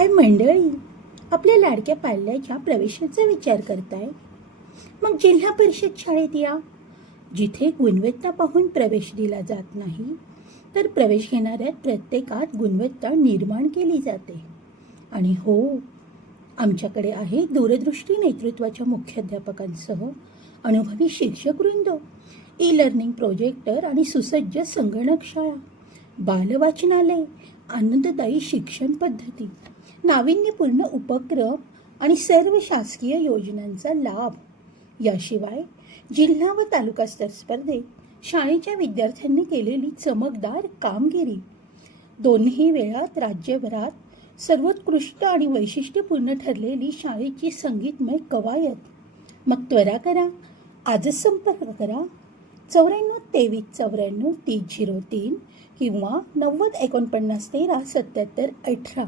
काय मंडळी, आपल्या लाडक्या पाल्याच्या प्रवेशाचा विचार करताय? मग जिल्हा परिषद शाळेत या, जिथे गुणवत्ता पाहून प्रवेश दिला जात नाही, तर प्रवेश घेणाऱ्या प्रत्येकात गुणवत्ता निर्माण केली जाते. आणि हो, आमच्याकडे आहे दूरदृष्टी नेतृत्वाच्या मुख्याध्यापकांसह अनुभवी शिक्षकवृंद, ई लर्निंग प्रोजेक्टर आणि सुसज्ज संगणक शाळा, बालवाचनालय, आनंददायी शिक्षण पद्धती, नाविन्यपूर्ण उपक्रम आणि सर्व शासकीय योजनांचा लाभ. याशिवाय जिल्हा व तालुका स्तर स्पर्धेत शाळेच्या विद्यार्थ्यांनी केलेली चमकदार कामगिरी, दोन्ही वेळात राज्यभरात सर्वोत्कृष्ट आणि वैशिष्ट्यपूर्ण ठरलेली शाळेची संगीतमय कवायत. मग त्वरा करा, आजच संपर्क करा 94 23 94 30 03 किंवा 90 49 13 77 18.